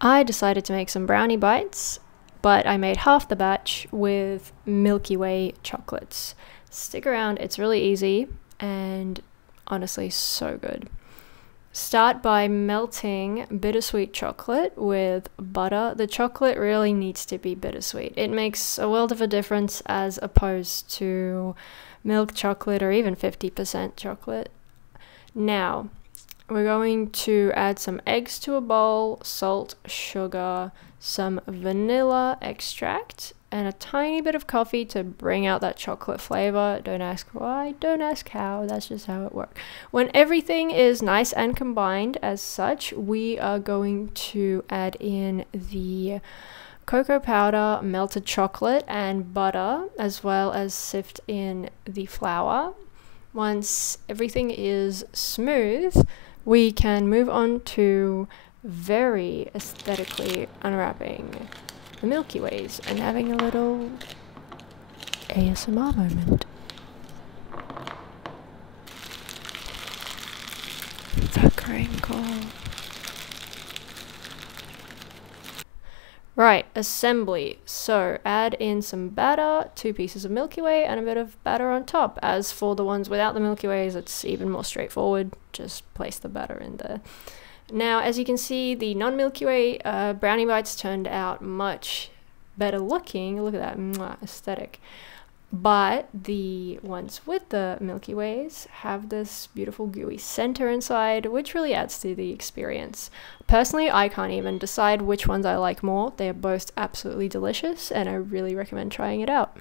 I decided to make some brownie bites, but I made half the batch with Milky Way chocolates. Stick around, it's really easy and honestly so good. Start by melting bittersweet chocolate with butter. The chocolate really needs to be bittersweet. It makes a world of a difference as opposed to milk chocolate or even 50% chocolate. Now, we're going to add some eggs to a bowl, salt, sugar, some vanilla extract, and a tiny bit of coffee to bring out that chocolate flavor. Don't ask why, don't ask how, that's just how it works. When everything is nice and combined as such, we are going to add in the cocoa powder, melted chocolate, and butter, as well as sift in the flour. Once everything is smooth, we can move on to very aesthetically unwrapping the Milky Ways and having a little ASMR moment. The crinkle. Right, assembly. So add in some batter, 2 pieces of Milky Way, and a bit of batter on top. As for the ones without the Milky Ways, it's even more straightforward. Just place the batter in there. Now, as you can see, the non-Milky Way brownie bites turned out much better looking. Look at that, mwah, aesthetic. But the ones with the Milky Ways have this beautiful gooey center inside, which really adds to the experience. Personally, I can't even decide which ones I like more. They are both absolutely delicious, and I really recommend trying it out.